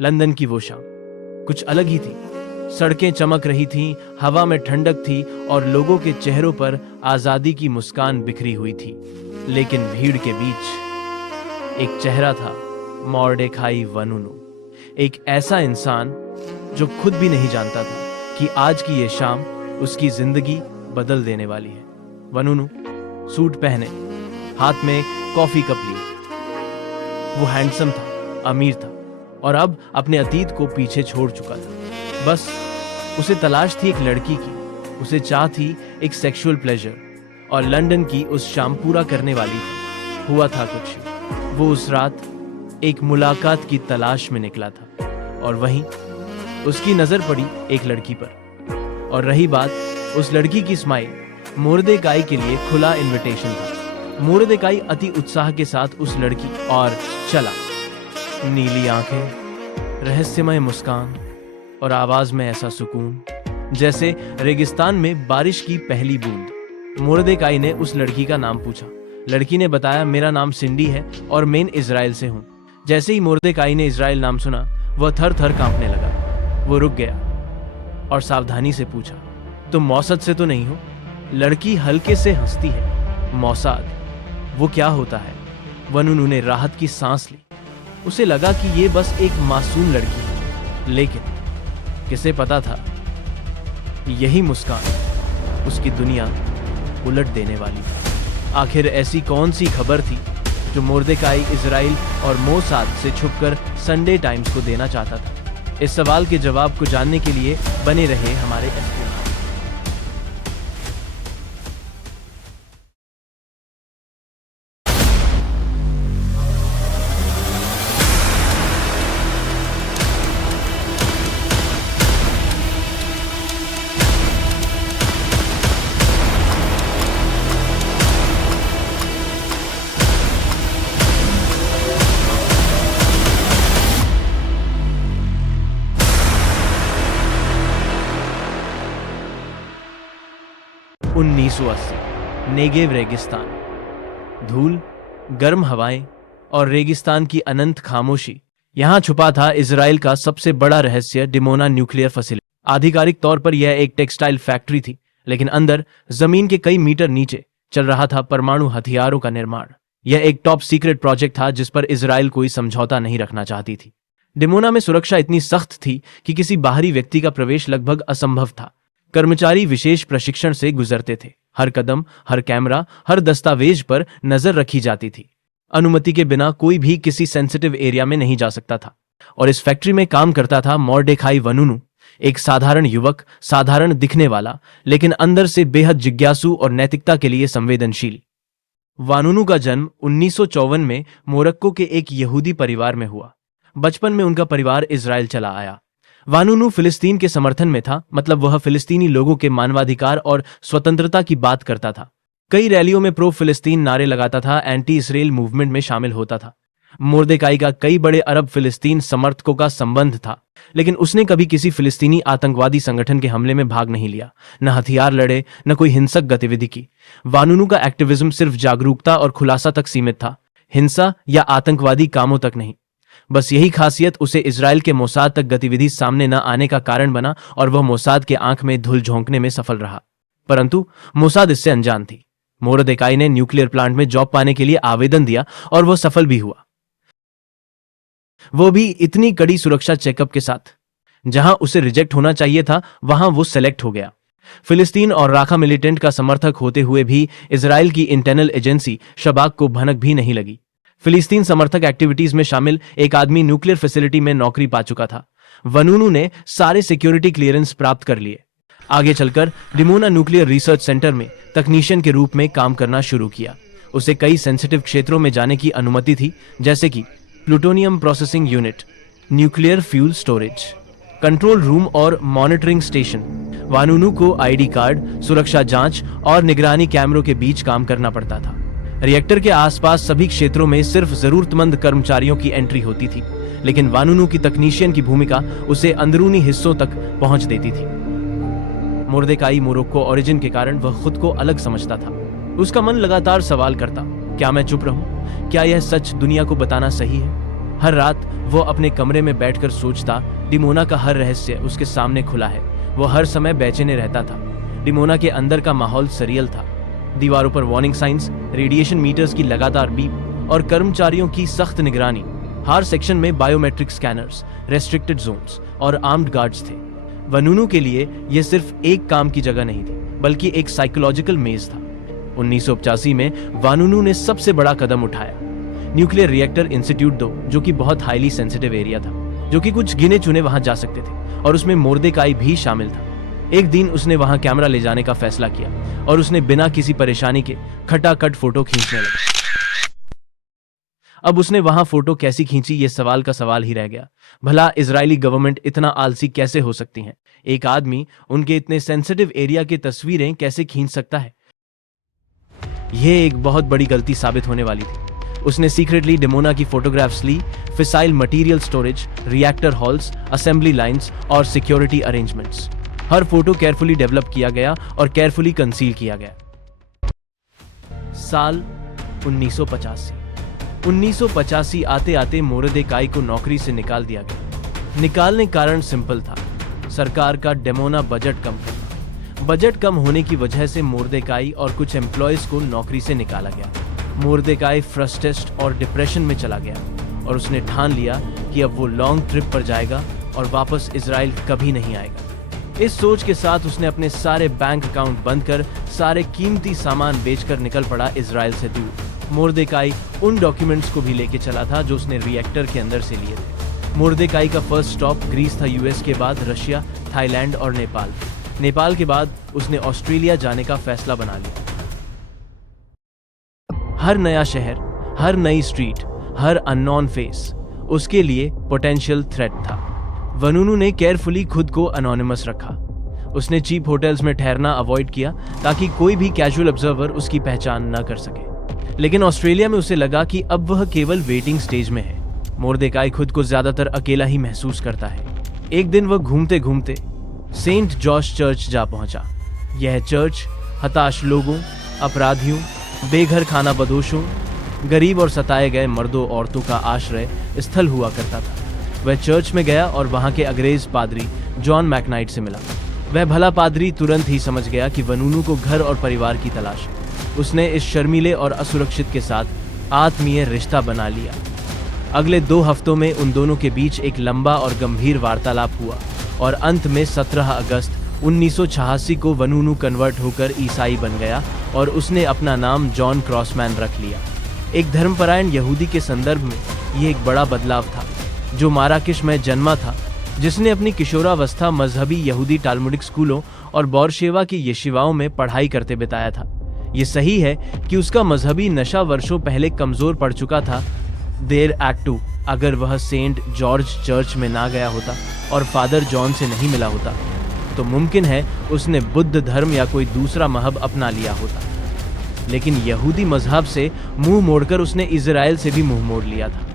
London की वो शाम कुछ अलग ही थी। सड़कें चमक रही थीं, हवा में ठंडक थी और लोगों के चेहरों पर आजादी की मुस्कान बिखरी हुई थी। लेकिन भीड़ के बीच एक चेहरा था, मॉर्डेखाई वनुनु। एक ऐसा इंसान जो खुद भी नहीं जानता था कि आज की ये शाम उसकी जिंदगी बदल देने वाली है। वनुनु सूट पहने, हाथ में कॉफी कप लिए। वो हैंडसम था, अमीर था और अब अपने अतीत को पीछे छोड़ चुका था। बस उसे तलाश थी एक लड़की की, उसे चाह थी एक सेक्सुअल प्लेजर, और लंदन की उस शाम पूरा करने वाली थी। हुआ था कुछ, वो उस रात एक मुलाकात की तलाश में निकला था और वहीं उसकी नजर पड़ी एक लड़की पर। और रही बात उस लड़की की स्माइल, मोर्देकाई के लिए खुला इनविटेशन था। मोर्देकाई अति उत्साह के साथ उस लड़की और चला। नीली आंखें, रहस्यमय मुस्कान और आवाज में ऐसा सुकून जैसे रेगिस्तान में बारिश की पहली बूंद। मोर्देकाई ने उस लड़की का नाम पूछा। लड़की ने बताया, मेरा नाम सिंडी है और मैं इजराइल से हूँ। जैसे ही मोर्देकाई ने इजराइल नाम सुना, वह थर थर कांपने लगा। वो रुक गया और सावधानी से पूछा, तुम मौसद से तो नहीं हो? लड़की हल्के से हंसती है। मौसाद, वो क्या होता है? वनुनु ने राहत की सांस ली। उसे लगा कि ये बस एक मासूम लड़की है, लेकिन किसे पता था यही मुस्कान उसकी दुनिया उलट देने वाली थी। आखिर ऐसी कौन सी खबर थी जो मोर्देकाई इजराइल और मोसाद से छुपकर संडे टाइम्स को देना चाहता था? इस सवाल के जवाब को जानने के लिए बने रहे हमारे एस्ट्रो। नेगेव रेगिस्तान, धूल, गर्म हवाएं और रेगिस्तान की अनंत खामोशी। यहां छुपा था इजराइल का सबसे बड़ा रहस्य, डिमोना न्यूक्लियर फैसिलिटी। आधिकारिक तौर पर यह एक टेक्सटाइल फैक्ट्री थी, लेकिन अंदर जमीन के कई मीटर नीचे चल रहा था परमाणु हथियारों का निर्माण। यह एक टॉप सीक्रेट प्रोजेक्ट था जिस पर इजराइल कोई समझौता नहीं रखना चाहती थी। डिमोना में सुरक्षा इतनी सख्त थी कि किसी बाहरी व्यक्ति का प्रवेश लगभग असंभव था। कर्मचारी विशेष प्रशिक्षण से गुजरते थे। हर कदम, हर कैमरा, हर दस्तावेज पर नजर रखी जाती थी। अनुमति के बिना कोई भी किसी सेंसिटिव एरिया में नहीं जा सकता था। और इस फैक्ट्री में काम करता था मॉर्डेखाई वनुनु, एक साधारण युवक, साधारण दिखने वाला, लेकिन अंदर से बेहद जिज्ञासु और नैतिकता के लिए संवेदनशील। वानुनु का जन्म 1954 में मोरक्को के एक यहूदी परिवार में हुआ। बचपन में उनका परिवार इजराइल चला आया। वानुनु फिलिस्तीन के समर्थन में था, मतलब वह फिलिस्तीनी लोगों के मानवाधिकार और स्वतंत्रता की बात करता था। कई रैलियों में प्रो फिलिस्तीन नारे लगाता था, एंटी इसराइल मूवमेंट में शामिल होता था। मोर्देकाई का कई बड़े अरब फिलिस्तीन समर्थकों का संबंध था, लेकिन उसने कभी किसी फिलिस्तीनी आतंकवादी संगठन के हमले में भाग नहीं लिया, न हथियार लड़े, न कोई हिंसक गतिविधि की। वानुनु का एक्टिविज्म सिर्फ जागरूकता और खुलासा तक सीमित था, हिंसा या आतंकवादी कामों तक नहीं। बस यही खासियत उसे इजराइल के मोसाद तक गतिविधि सामने न आने का कारण बना और वह मोसाद के आंख में धूल झोंकने में सफल रहा। परंतु मोसाद इससे अनजान थी। मोर्देकाई ने न्यूक्लियर प्लांट में जॉब पाने के लिए आवेदन दिया और वह सफल भी हुआ, वो भी इतनी कड़ी सुरक्षा चेकअप के साथ। जहां उसे रिजेक्ट होना चाहिए था, वहां वो सेलेक्ट हो गया। फिलिस्तीन और राखा मिलिटेंट का समर्थक होते हुए भी इजराइल की इंटरनल एजेंसी शबाक को भनक भी नहीं लगी। फिलिस्तीन समर्थक एक्टिविटीज में शामिल एक आदमी न्यूक्लियर फैसिलिटी में नौकरी पा चुका था। वनुनु ने सारे सिक्योरिटी क्लियरेंस प्राप्त कर लिए। आगे चलकर डिमोना न्यूक्लियर रिसर्च सेंटर में तकनीशियन के रूप में काम करना शुरू किया। उसे कई सेंसिटिव क्षेत्रों में जाने की अनुमति थी, जैसे कि plutonium processing unit, nuclear fuel storage, control room और मॉनिटरिंग स्टेशन। वानुनु को आईडी कार्ड, सुरक्षा जांच और निगरानी कैमरों के बीच काम करना पड़ता था। रिएक्टर के आसपास सभी क्षेत्रों में सिर्फ जरूरतमंद कर्मचारियों की एंट्री होती थी, लेकिन वानुनु की तकनीशियन की भूमिका उसे अंदरूनी हिस्सों तक पहुंच देती थी। मोर्देकाई मोरक्को ओरिजिन के कारण वह खुद को अलग समझता था। उसका मन लगातार सवाल करता, क्या मैं चुप रहूं? क्या यह सच दुनिया को बताना सही है? हर रात वो अपने कमरे में बैठकर सोचता, डिमोना का हर रहस्य उसके सामने खुला है। वो हर समय बेचैन रहता था। डिमोना के अंदर का माहौल सरियल था। दीवारों पर वार्निंग साइंस, रेडिएशन मीटर्स की लगातार बीप और कर्मचारियों की सख्त निगरानी। हर सेक्शन में बायोमेट्रिक स्कैनर्स, रेस्ट्रिक्टेड जोन्स और आर्म्ड गार्ड्स थे। वनूनू के लिए यह सिर्फ एक काम की जगह नहीं थी, बल्कि एक साइकोलॉजिकल मेज था। 1985 में वानुनू ने सबसे बड़ा कदम उठाया, न्यूक्लियर रिएक्टर इंस्टीट्यूट 2, जो कि बहुत हाईली सेंसिटिव एरिया था, जो कि कुछ गिने चुने वहां जा सकते थे, और उसमें मोर्देकाई भी शामिल था। एक दिन उसने वहां कैमरा ले जाने का फैसला किया और उसने बिना किसी परेशानी के खटाखट फोटो खींचने लगा। अब उसने वहां फोटो कैसी खींची, ये सवाल का सवाल ही रह गया। भला इजरायली गवर्नमेंट इतना आलसी कैसे हो सकती है? एक आदमी उनके इतने सेंसिटिव एरिया की तस्वीरें कैसे खींच सकता है? यह एक बहुत बड़ी गलती साबित होने वाली थी। उसने सीक्रेटली डिमोना की फोटोग्राफ्स ली, fissile material storage, reactor halls, assembly lines और सिक्योरिटी अरेंजमेंट्स। हर फोटो केयरफुली डेवलप किया गया और केयरफुली कंसील किया गया। साल 1985। 1985 आते आते मोर्देकाई को नौकरी से निकाल दिया गया। निकालने कारण सिंपल था, सरकार का डिमोना बजट कम करना। बजट कम होने की वजह से मोर्देकाई और कुछ एम्प्लॉयज को नौकरी से निकाला गया। मोर्देकाई फ्रस्ट्रेटेड और डिप्रेशन में चला गया और उसने ठान लिया कि अब वो लॉन्ग ट्रिप पर जाएगा और वापस इजराइल कभी नहीं आएगा। इस सोच के साथ उसने अपने सारे बैंक अकाउंट बंद कर सारे कीमती सामान बेचकर निकल पड़ा इजराइल से दूर। मोर्देकाई उन डॉक्यूमेंट्स को भी लेके चला था जो उसने रिएक्टर के अंदर से लिए थे। मोर्देकाई का फर्स्ट स्टॉप ग्रीस था, यूएस के बाद रशिया, थाईलैंड और नेपाल। नेपाल के बाद उसने ऑस्ट्रेलिया जाने का फैसला बना लिया। हर नया शहर, हर नई स्ट्रीट, हर अननोन फेस उसके लिए पोटेंशियल थ्रेट था। वनूनू ने केयरफुली खुद को अनोनिमस रखा। उसने चीप होटल्स में ठहरना अवॉइड किया ताकि कोई भी कैजुअल ऑब्जर्वर उसकी पहचान न कर सके। लेकिन ऑस्ट्रेलिया में उसे लगा कि अब वह केवल वेटिंग स्टेज में है। मोर्देकाई खुद को ज्यादातर अकेला ही महसूस करता है। एक दिन वह घूमते घूमते सेंट जॉर्ज चर्च जा पहुंचा। यह चर्च हताश लोगों, अपराधियों, बेघर खाना बदोशों, गरीब और सताए गए मर्दों औरतों का आश्रय स्थल हुआ करता था। वह चर्च में गया और वहां के अंग्रेज पादरी जॉन मैकनाइट से मिला। वह भला पादरी तुरंत ही समझ गया कि वनूनू को घर और परिवार की तलाश है। उसने इस शर्मीले और असुरक्षित के साथ आत्मीय रिश्ता बना लिया। अगले 2 हफ्तों में उन दोनों के बीच एक लंबा और गंभीर वार्तालाप हुआ और अंत में 17 अगस्त 1986 को वनूनू कन्वर्ट होकर ईसाई बन गया और उसने अपना नाम जॉन क्रॉसमैन रख लिया। एक धर्मपरायण यहूदी के संदर्भ में यह एक बड़ा बदलाव था, जो माराकिश में जन्मा था, जिसने अपनी किशोरावस्था मजहबी यहूदी टालमुडिक स्कूलों और बौरशेवा की यशिवाओं में पढ़ाई करते बिताया था। ये सही है कि उसका मजहबी नशा वर्षों पहले कमजोर पड़ चुका था। देर एक्टू अगर वह सेंट जॉर्ज चर्च में ना गया होता और फादर जॉन से नहीं मिला होता, तो मुमकिन है उसने बुद्ध धर्म या कोई दूसरा मजहब अपना लिया होता। लेकिन यहूदी मजहब से मुंह मोड़कर उसने इजराइल से भी मुंह मोड़ लिया था।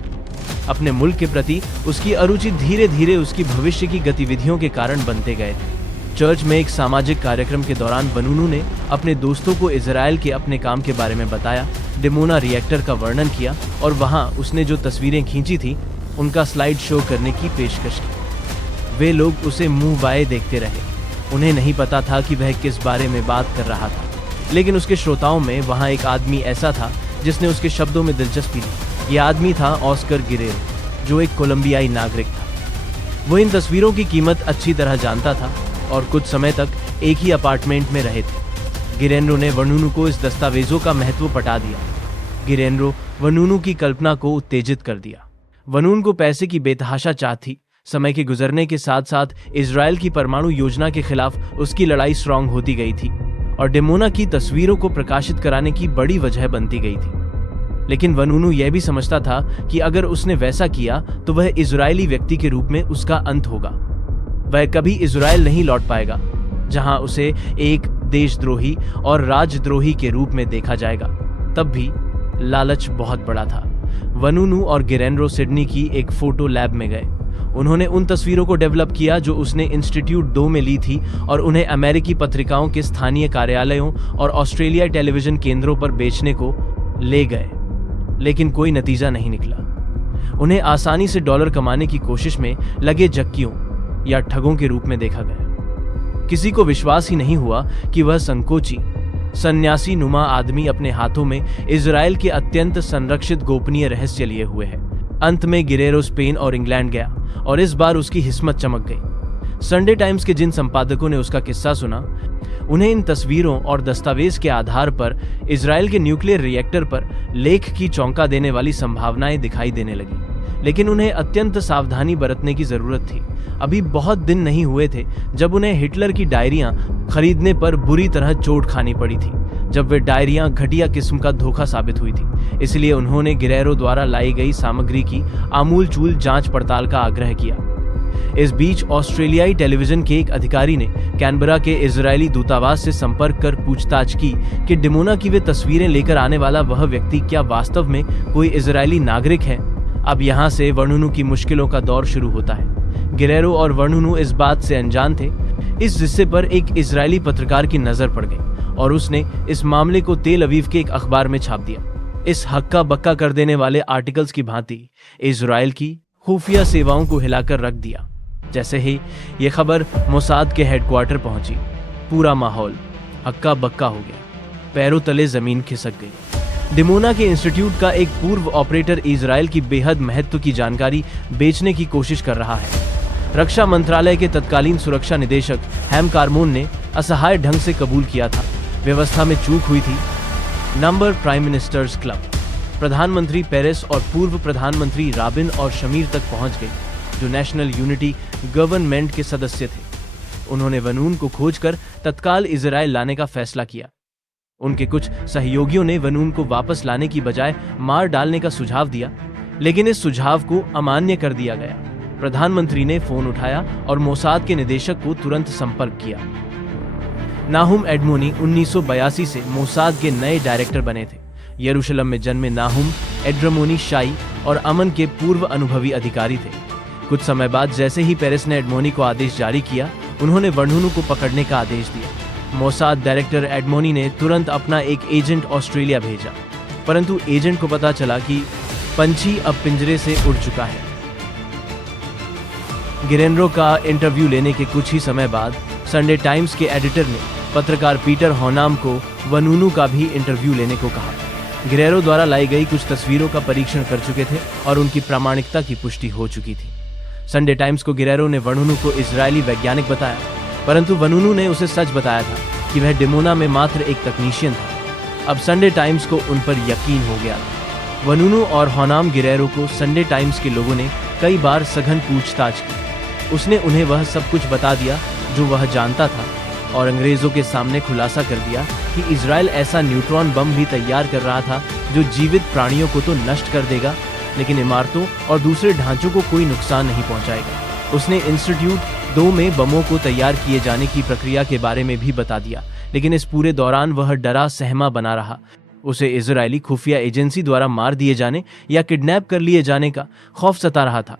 अपने मुल्क के प्रति उसकी अरुचि धीरे धीरे उसकी भविष्य की गतिविधियों के कारण बनते गए थे। चर्च में एक सामाजिक कार्यक्रम के दौरान वनूनू ने अपने दोस्तों को इजराइल के अपने काम के बारे में बताया, डिमोना रिएक्टर का वर्णन किया और वहां उसने जो तस्वीरें खींची थी उनका स्लाइड शो करने की पेशकश की। वे लोग उसे मुंह बाए देखते रहे। उन्हें नहीं पता था कि वह किस बारे में बात कर रहा था, लेकिन उसके श्रोताओं में वहां एक आदमी ऐसा था जिसने उसके शब्दों में दिलचस्पी ली। यह आदमी था ऑस्कर गिरेरो, जो एक कोलंबियाई नागरिक था। वो इन तस्वीरों की कीमत अच्छी तरह जानता था और कुछ समय तक एक ही अपार्टमेंट में रहे थे। गिरेरो ने वनूनू को इस दस्तावेजों का महत्व पटा दिया। गिरेरो वनूनू की कल्पना को उत्तेजित कर दिया। वनून को पैसे की बेतहाशा चाह थी। समय के गुजरने के साथ साथ इजराइल की परमाणु योजना के खिलाफ उसकी लड़ाई स्ट्रांग होती गई थी और डिमोना की तस्वीरों को प्रकाशित कराने की बड़ी वजह बनती गई थी। लेकिन वनूनू यह भी समझता था कि अगर उसने वैसा किया तो वह इजरायली व्यक्ति के रूप में उसका अंत होगा। वह कभी इजराइल नहीं लौट पाएगा, जहां उसे एक देशद्रोही और राजद्रोही के रूप में देखा जाएगा। तब भी लालच बहुत बड़ा था। वनूनू और गिरेरो सिडनी की एक फोटो लैब में गए। उन्होंने उन तस्वीरों को डेवलप किया जो उसने इंस्टीट्यूट 2 में ली थी और उन्हें अमेरिकी पत्रिकाओं के स्थानीय कार्यालयों और ऑस्ट्रेलिया टेलीविजन केंद्रों पर बेचने को ले गए। लेकिन कोई नतीजा नहीं निकला। उन्हें आसानी से डॉलर कमाने की कोशिश में लगे जक्कियों या ठगों के रूप में देखा गया। किसी को विश्वास ही नहीं हुआ कि वह संकोची सन्यासी नुमा आदमी अपने हाथों में इजराइल के अत्यंत संरक्षित गोपनीय रहस्य लिए हुए है। अंत में गिरेरो स्पेन और इंग्लैंड गया और इस बार उसकी हिस्मत चमक गई। संडे टाइम्स के जिन संपादकों ने उसका किस्सा सुना, उन्हें इन तस्वीरों और दस्तावेज के आधार पर इजराइल के न्यूक्लियर रिएक्टर पर लेख की चौंका देने वाली संभावनाएं दिखाई देने लगी। लेकिन उन्हें अत्यंत सावधानी बरतने की जरूरत थी। अभी बहुत दिन नहीं हुए थे जब उन्हें हिटलर की डायरियां खरीदने पर बुरी तरह चोट खानी पड़ी थी, जब वे डायरियां घटिया किस्म का धोखा साबित हुई थी। इसलिए उन्होंने गिरेरो द्वारा लाई गई सामग्री की आमूल-चूल जांच पड़ताल का आग्रह किया। इस बीच ऑस्ट्रेलियाई टेलीविजन के एक अधिकारी ने कैनबरा के इजरायली दूतावास से संपर्क कर पूछताछ की कि डिमोना की वे तस्वीरें लेकर आने वाला वह व्यक्ति क्या वास्तव में कोई इजरायली नागरिक है। अब यहाँ से वर्णुनु की मुश्किलों का दौर शुरू होता है। गिरेरो और वर्णुनु इस बात से अनजान थे। इस हिस्से पर एक इजरायली पत्रकार की नजर पड़ गई और उसने इस मामले को तेल अवीव के एक अखबार में छाप दिया। इस हक्का बक्का कर देने वाले आर्टिकल्स की भांति इजराइल की खुफिया सेवाओं को हिलाकर रख दिया। जैसे ही ये खबर मोसाद के हेडक्वार्टर पहुंची, पूरा माहौल हक्का बक्का हो गया। पैरों तले जमीन खिसक गई। डिमोना के इंस्टीट्यूट का एक पूर्व ऑपरेटर इजराइल की बेहद महत्व की जानकारी बेचने की कोशिश कर रहा है। रक्षा मंत्रालय के तत्कालीन सुरक्षा निदेशक हैम कार्मोन ने असहाय ढंग से कबूल किया था। व्यवस्था में चूक हुई थी। Number prime ministers club. प्रधानमंत्री पेरेस और पूर्व प्रधानमंत्री राबिन और शमीर तक पहुंच गई, जो नेशनल यूनिटी गवर्नमेंट के सदस्य थे। उन्होंने वनून को खोजकर तत्काल इजराइल लाने का फैसला किया। उनके कुछ सहयोगियों ने वनून को वापस लाने की बजाय मार डालने का सुझाव दिया, लेकिन इस सुझाव को अमान्य कर दिया गया। प्रधानमंत्री ने फोन उठाया और मोसाद के निदेशक को तुरंत संपर्क किया। नाहुम एडमोनी 1982 से मोसाद के नए डायरेक्टर बने थे। यरूशलेम में जन्मे नाहुम एड्रमोनी शाही और अमन के पूर्व अनुभवी अधिकारी थे। कुछ समय बाद जैसे ही पेरेस ने एडमोनी को आदेश जारी किया, उन्होंने वर्णुनु को पकड़ने का आदेश दिया। मोसाद डायरेक्टर एडमोनी ने तुरंत अपना एक एजेंट ऑस्ट्रेलिया भेजा, परंतु एजेंट को पता चला कि पंछी अब पिंजरे से उड़ चुका है। गिरेरो का इंटरव्यू लेने के कुछ ही समय बाद संडे टाइम्स के एडिटर ने पत्रकार पीटर होनाम को वनूनु का भी इंटरव्यू लेने को कहा। गिरेरो द्वारा लाई गई कुछ तस्वीरों का परीक्षण कर चुके थे और उनकी प्रामाणिकता की पुष्टि हो चुकी थी। संडे टाइम्स को गिरेरो ने वनूनु को इजरायली वैज्ञानिक बताया, परंतु वनूनु ने उसे सच बताया था कि वह डिमोना में मात्र एक तकनीशियन था। अब संडे टाइम्स को उन पर यकीन हो गया। वनूनु और होनाम गिरेरो को संडे टाइम्स के लोगों ने कई बार सघन पूछताछ की। उसने उन्हें वह सब कुछ बता दिया जो वह जानता था और अंग्रेजों के सामने खुलासा कर दिया कि इजराइल ऐसा न्यूट्रॉन बम भी तैयार कर रहा था जो जीवित प्राणियों को तो नष्ट कर देगा, लेकिन इमारतों और दूसरे ढांचों को कोई नुकसान नहीं पहुंचाएगा। उसने इंस्टीट्यूट 2 में बमों को तैयार किए जाने की प्रक्रिया के बारे में भी बता दिया, लेकिन इस पूरे दौरान वह डरा सहमा बना रहा। उसे इजरायली खुफिया एजेंसी द्वारा मार दिए जाने या किडनैप कर लिए जाने का खौफ सता रहा था।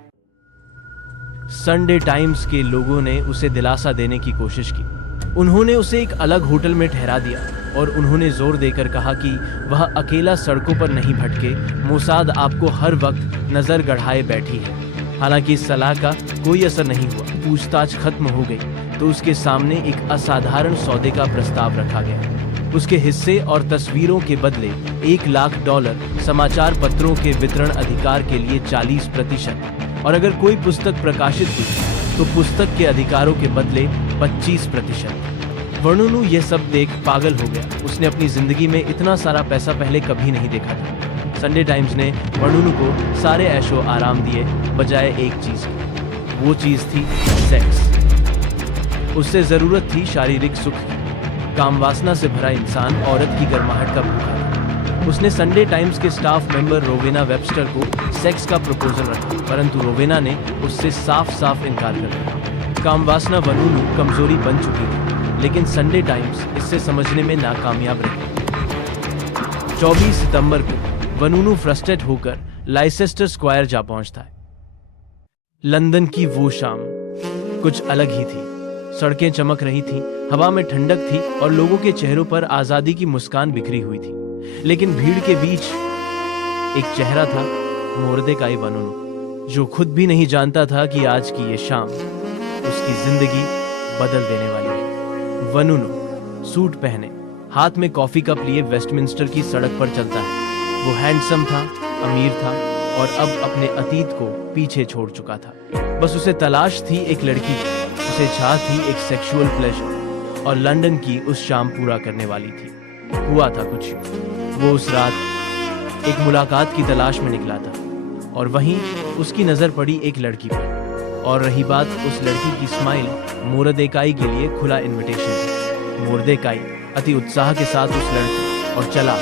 संडे टाइम्स के लोगों ने उसे दिलासा देने की कोशिश की। उन्होंने उसे एक अलग होटल में ठहरा दिया और उन्होंने जोर देकर कहा कि वह अकेला सड़कों पर नहीं भटके, मोसाद आपको हर वक्त नजर गढ़ाए बैठी है। हालांकि इस सलाह का कोई असर नहीं हुआ। पूछताछ खत्म हो गई तो उसके सामने एक असाधारण सौदे का प्रस्ताव रखा गया। उसके हिस्से और तस्वीरों के बदले $1,00,000, समाचार पत्रों के वितरण अधिकार के लिए 40%, और अगर कोई पुस्तक प्रकाशित हुई तो पुस्तक के अधिकारों के बदले 25%। वर्णुनु यह सब देख पागल हो गया। उसने अपनी जिंदगी में इतना सारा पैसा पहले कभी नहीं देखा था। संडे टाइम्स ने वर्णुनु को सारे ऐशो आराम दिए बजाय एक चीज की। वो चीज थी सेक्स। उससे जरूरत थी शारीरिक सुख की। काम वासना से भरा इंसान औरत की गर्माहट का भूखा था। उसने संडे टाइम्स के स्टाफ मेंबर रोवेना वेबस्टर को सेक्स का प्रपोजल रखा, परंतु रोवेना ने उससे साफ साफ इनकार कर दिया। काम वासना वनूनु कमजोरी बन चुकी थी, लेकिन संडे टाइम्स इससे समझने में नाकामयाब रही। 24 सितंबर को वनूनु फ्रस्ट्रेट होकर लाइसेस्टर स्क्वायर जा पहुंचता है। लंदन की वो शाम कुछ अलग ही थी। सड़कें चमक रही थीं, हवा में ठंडक थी और लोगों के चेहरों पर आजादी की मुस्कान बिखरी हुई थी। लेकिन भीड़ के बीच एक चेहरा था मोर्देकाई वनुनु, जो खुद भी नहीं जानता था कि आज की ये शाम उसकी जिंदगी बदल देने वाली है। वनुनु सूट पहने, हाथ में कॉफी कप लिए वेस्टमिंस्टर की सड़क पर चलता है। वो हैंडसम था, अमीर था और अब अपने अतीत को पीछे छोड़ चुका था। बस उसे तलाश थी एक लड़की की, उसे चाह थी एक सेक्सुअल प्लेजर और लंदन की उस शाम पूरा करने वाली थी। हुआ था कुछ, वो उस रात एक मुलाकात की तलाश में निकला था और वहीं उसकी नजर पड़ी एक लड़की पर। और रही बात उस लड़की की स्माइल, मोर्देकाई के लिए खुला इनविटेशन था। मोर्देकाई अति उत्साह के साथ उस लड़की और चला,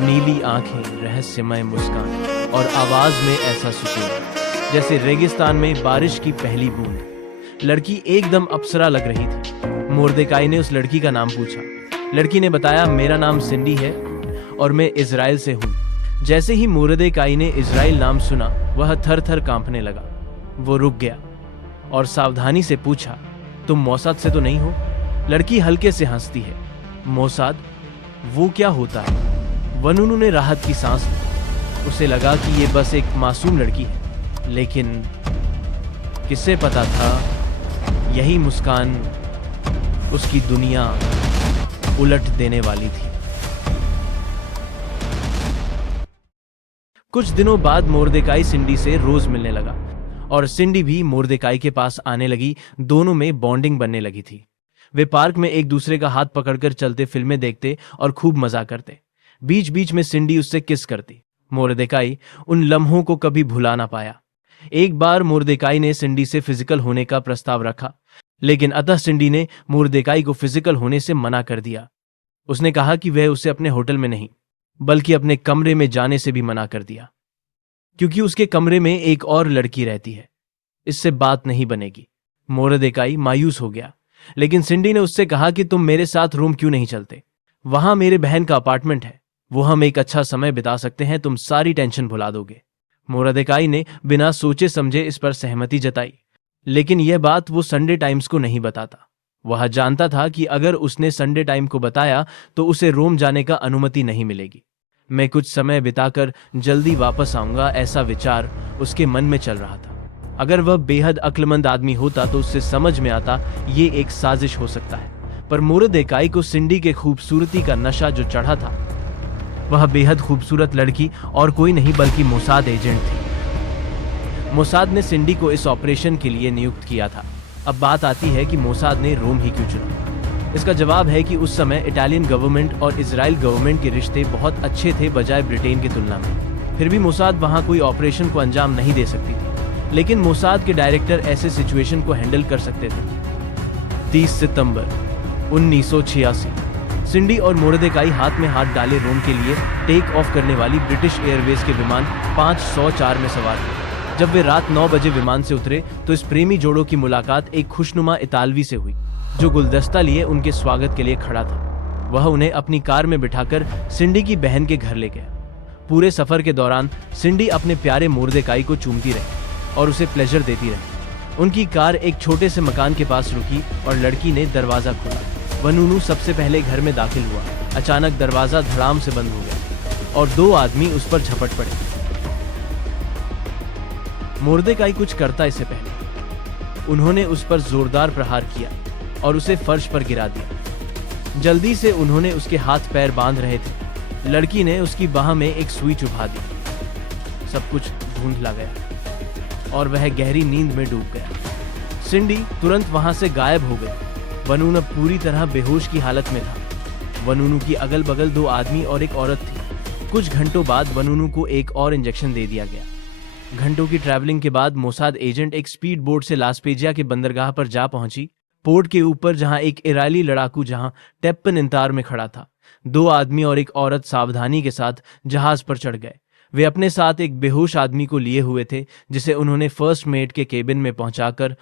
नीली आंखें, रहस्यमय मुस्कान और आवाज में ऐसा सुकून जैसे रेगिस्तान में बारिश की पहली बूंद। लड़की एकदम अप्सरा लग रही थी। मोर्देकाई ने उस लड़की का नाम पूछा। लड़की ने बताया, मेरा नाम सिंडी है और मैं इजराइल से हूँ। जैसे ही मोर्देकाई ने इजराइल नाम सुना, वह थर थर कांपने लगा। वो रुक गया और सावधानी से पूछा, तुम मोसाद से तो नहीं हो? लड़की हल्के से हंसती है। मोसाद? वो क्या होता है? वनुनु ने राहत की सांस ली। उसे लगा कि ये बस एक मासूम लड़की है, लेकिन किसे पता था यही मुस्कान उसकी दुनिया उलट देने वाली थी। कुछ दिनों बाद मोर्देकाई सिंडी से रोज मिलने लगा और सिंडी भी मोर्देकाई के पास आने लगी। दोनों में बॉन्डिंग बनने लगी थी। वे पार्क में एक दूसरे का हाथ पकड़कर चलते, फिल्में देखते और खूब मजा करते। बीच बीच में सिंडी उससे किस करती। मोर्देकाई उन लम्हों को कभी भुला ना पाया। एक बार मोर्देकाई ने सिंडी से फिजिकल होने का प्रस्ताव रखा, लेकिन अतः सिंडी ने मोर्देकाई को फिजिकल होने से मना कर दिया। उसने कहा कि वह उसे अपने होटल में नहीं बल्कि अपने कमरे में जाने से भी मना कर दिया, क्योंकि उसके कमरे में एक और लड़की रहती है, इससे बात नहीं बनेगी। मोर्देकाई मायूस हो गया, लेकिन सिंडी ने उससे कहा कि तुम मेरे साथ रूम क्यों नहीं चलते? वहां मेरे बहन का अपार्टमेंट है, वो हम एक अच्छा समय बिता सकते हैं, तुम सारी टेंशन भुला दोगे। मोर्देकाई ने बिना सोचे समझे इस पर सहमति जताई, लेकिन यह बात वो संडे टाइम्स को नहीं बताता। वह जानता था कि अगर उसने संडे टाइम को बताया तो उसे रोम जाने का अनुमति नहीं मिलेगी। मैं कुछ समय बिताकर जल्दी वापस आऊंगा, ऐसा विचार उसके मन में चल रहा था। अगर वह बेहद अक्लमंद आदमी होता तो उससे समझ में आता ये एक साजिश हो सकता है। पर मोर्देकाई को सिंडी के खूबसूरती का नशा जो चढ़ा था, वह बेहद खूबसूरत लड़की और कोई नहीं बल्कि मोसाद एजेंट थी। मोसाद ने सिंडी को इस ऑपरेशन के लिए नियुक्त किया था। अब बात आती है कि मोसाद ने रोम ही क्यों चुना। इसका जवाब है कि उस समय इटालियन गवर्नमेंट और इजराइल गवर्नमेंट के रिश्ते बहुत अच्छे थे बजाय ब्रिटेन की तुलना में। फिर भी मोसाद वहां कोई ऑपरेशन को अंजाम नहीं दे सकती थी, लेकिन मोसाद के डायरेक्टर ऐसे सिचुएशन को हैंडल कर सकते थे। 30 सितंबर 1986 सिंडी और मोर्देकाई हाथ में हाथ डाले रोम के लिए टेक ऑफ करने वाली ब्रिटिश एयरवेज के विमान 504 में सवार थे। जब वे रात 9 बजे विमान से उतरे तो इस प्रेमी जोड़ों की मुलाकात एक खुशनुमा इतालवी से हुई, जो गुलदस्ता लिए उनके स्वागत के लिए खड़ा था। वह उन्हें अपनी कार में बिठाकर सिंडी की बहन के घर ले गया। पूरे सफर के दौरान सिंडी अपने प्यारे मोर्देकाई को चूमती रही और उसे प्लेजर देती रही। उनकी कार एक छोटे से मकान के पास रुकी और लड़की ने दरवाजा खोला। वनुनु सबसे पहले घर में दाखिल हुआ। अचानक दरवाजा धड़ाम से बंद हो गया और 2 आदमी उस पर झपट पड़े। मोर्देकाई कुछ करता इससे पहले उन्होंने उस पर जोरदार प्रहार किया और उसे फर्श पर गिरा दिया। जल्दी से उन्होंने उसके हाथ पैर बांध रहे थे। लड़की ने उसकी बाह में एक सुई चुभा दी। सब कुछ धुंधला गया और वह गहरी नींद में डूब गया। सिंडी तुरंत वहां से गायब हो गई। वनुनु पूरी तरह बेहोश की हालत में था। वनुनु की अगल बगल 2 आदमी और एक औरत थी। कुछ घंटों बाद वनुनु को एक और इंजेक्शन दे दिया गया। घंटों की ट्रैवलिंग के बाद मोसाद एजेंट एक स्पीड बोट से लास्पेजिया के बंदरगाह पर जा पहुंची। पोर्ट के ऊपर जहां एक इराली लड़ाकू जहां टेप्पन इंतार में खड़ा था, 2 आदमी और एक औरत सावधानी के साथ जहाज पर चढ़ गए। वे अपने साथ एक बेहोश आदमी को लिए हुए थे, जिसे उन्होंने फर्स्ट मेट के केबिन में पहुंचाकर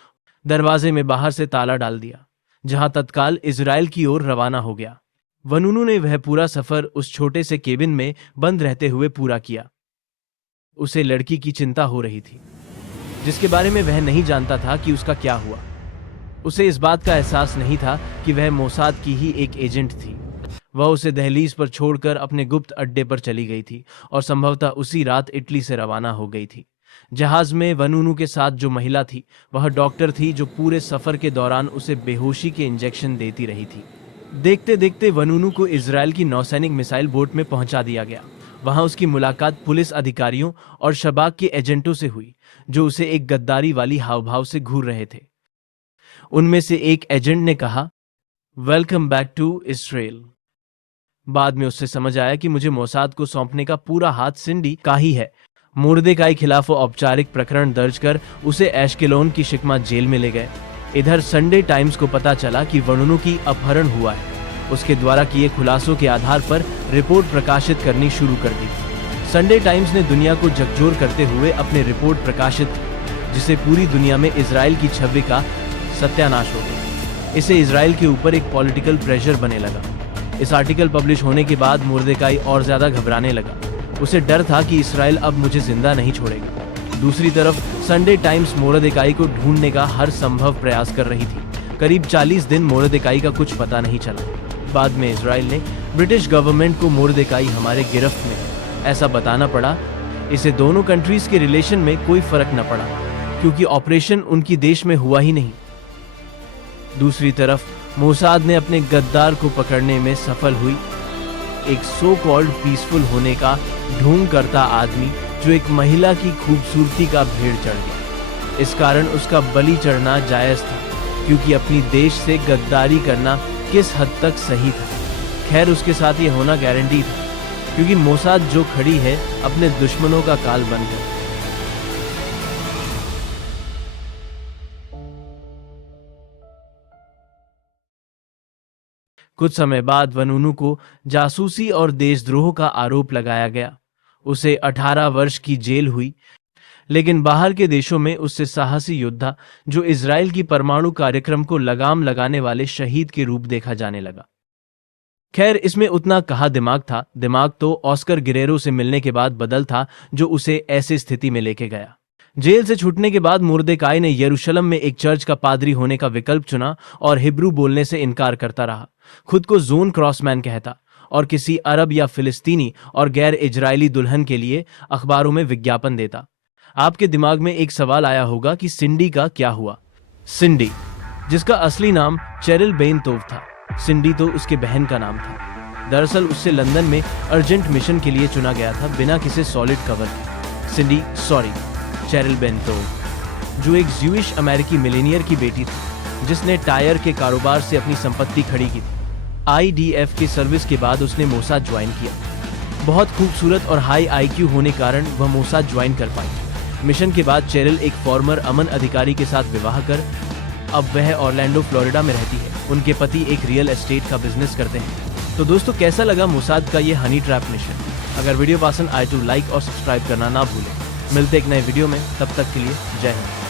दरवाजे में बाहर से ताला डाल दिया, जहां तत्काल इजराइल की ओर रवाना हो गया। वनुनु ने वह पूरा सफर उस छोटे से केबिन में बंद रहते हुए पूरा किया। उसे लड़की की चिंता हो रही थी, जिसके बारे में वह नहीं जानता था कि उसका क्या हुआ। उसे इस बात का एहसास नहीं था कि वह मोसाद की ही एक एजेंट थी। वह उसे दहलीज पर छोड़कर अपने गुप्त अड्डे पर चली गई थी और संभवतः उसी रात इटली से रवाना हो गई थी। जहाज में वनूनू के साथ जो महिला थी वह डॉक्टर थी जो पूरे सफर के दौरान उसे बेहोशी के इंजेक्शन देती रही थी। देखते देखते वनूनू को इजराइल की नौसैनिक मिसाइल बोट में पहुंचा दिया गया। वहां उसकी मुलाकात पुलिस अधिकारियों और शबाक के एजेंटों से हुई जो उसे एक गद्दारी वाली हावभाव से घूर रहे थे। उनमें से एक एजेंट ने कहा, वेलकम बैक टू इजराइल। बाद में उससे समझ आया कि मुझे मोसाद को सौंपने का पूरा हाथ सिंडी का ही है। मुर्देकाई खिलाफ औपचारिक प्रकरण दर्ज कर उसे एशकेलोन की शिकमा जेल में ले गए। इधर संडे टाइम्स को पता चला कि वनूनू की अपहरण हुआ है। उसके द्वारा किए खुलासों के आधार पर रिपोर्ट प्रकाशित करनी शुरू कर दी। संडे टाइम्स ने दुनिया को झकझोर करते हुए अपनी रिपोर्ट प्रकाशित की, जिसे पूरी दुनिया में इजराइल की छवि का सत्यानाश हो गया। इसे इजराइल के ऊपर एक पॉलिटिकल प्रेशर बने लगा। इस आर्टिकल पब्लिश होने के बाद मुर्देकाई और ज्यादा घबराने लगा। उसे डर था कि इजराइल अब मुझे जिंदा नहीं छोड़ेगा। दूसरी तरफ संडे टाइम्स मुर्देकाई को ढूंढने का हर संभव प्रयास कर रही थी। करीब 40 दिन मुर्देकाई का कुछ पता नहीं चला। बाद में इजराइल ने ब्रिटिश गवर्नमेंट को मुर्देकाई हमारे गिरफ्त में ऐसा बताना पड़ा। इसे दोनों कंट्रीज के रिलेशन में कोई फर्क न पड़ा क्योंकि ऑपरेशन उनकी देश में हुआ ही नहीं। दूसरी तरफ मोसाद ने अपने गद्दार को पकड़ने में सफल हुई। एक सो कॉल्ड पीसफुल होने का ढोंग करता आदमी जो एक महिला की खूबसूरती का भेड़ चढ़ गया। इस कारण उसका बलि चढ़ना जायज था क्योंकि अपनी देश से गद्दारी करना किस हद तक सही था। खैर उसके साथ ये होना गारंटी था क्योंकि मोसाद जो खड़ी है अपने दुश्मनों का काल बनकर। कुछ समय बाद वनूनू को जासूसी और देशद्रोह का आरोप लगाया गया। उसे 18 वर्ष की जेल हुई, लेकिन बाहर के देशों में उससे साहसी योद्धा जो इजराइल की परमाणु कार्यक्रम को लगाम लगाने वाले शहीद के रूप देखा जाने लगा। खैर इसमें उतना कहाँ दिमाग था। दिमाग तो ऑस्कर गिरेरो से मिलने के बाद बदल था जो उसे ऐसी स्थिति में लेके गया। जेल से छूटने के बाद मुर्देकाई ने यरूशलेम में एक चर्च का पादरी होने का विकल्प चुना और हिब्रू बोलने से इनकार करता रहा। खुद को जोन क्रॉसमैन कहता और किसी अरब या फिलिस्तीनी और गैर इजरायली दुल्हन के लिए अखबारों में विज्ञापन देता। आपके दिमाग में एक सवाल आया होगा कि सिंडी का क्या हुआ। सिंडी, जिसका असली नाम चेरिल बेन तोव था, सिंडी तो उसके बहन का नाम था। दरअसल उससे लंदन में अर्जेंट मिशन के लिए चुना गया था बिना किसी सॉलिड कवर के। चेरिल बेन तोव, जो एक ज्यूइश अमेरिकी मिलेनियर की बेटी थी जिसने टायर के कारोबार से अपनी संपत्ति खड़ी की थी। IDF की सर्विस के बाद उसने मोसाद ज्वाइन किया। बहुत खूबसूरत और हाई IQ होने कारण वह मोसाद ज्वाइन कर पाई। मिशन के बाद चेरिल एक फॉर्मर अमन अधिकारी के साथ विवाह कर अब वह ऑरलैंडो फ्लोरिडा में रहती है। उनके पति एक रियल एस्टेट का बिजनेस करते हैं। तो दोस्तों कैसा लगा मोसाद का ये हनी ट्रैप मिशन? अगर वीडियो पसंद आए तो लाइक और सब्सक्राइब करना ना भूलें। मिलते एक नए वीडियो में, तब तक के लिए जय हिंद।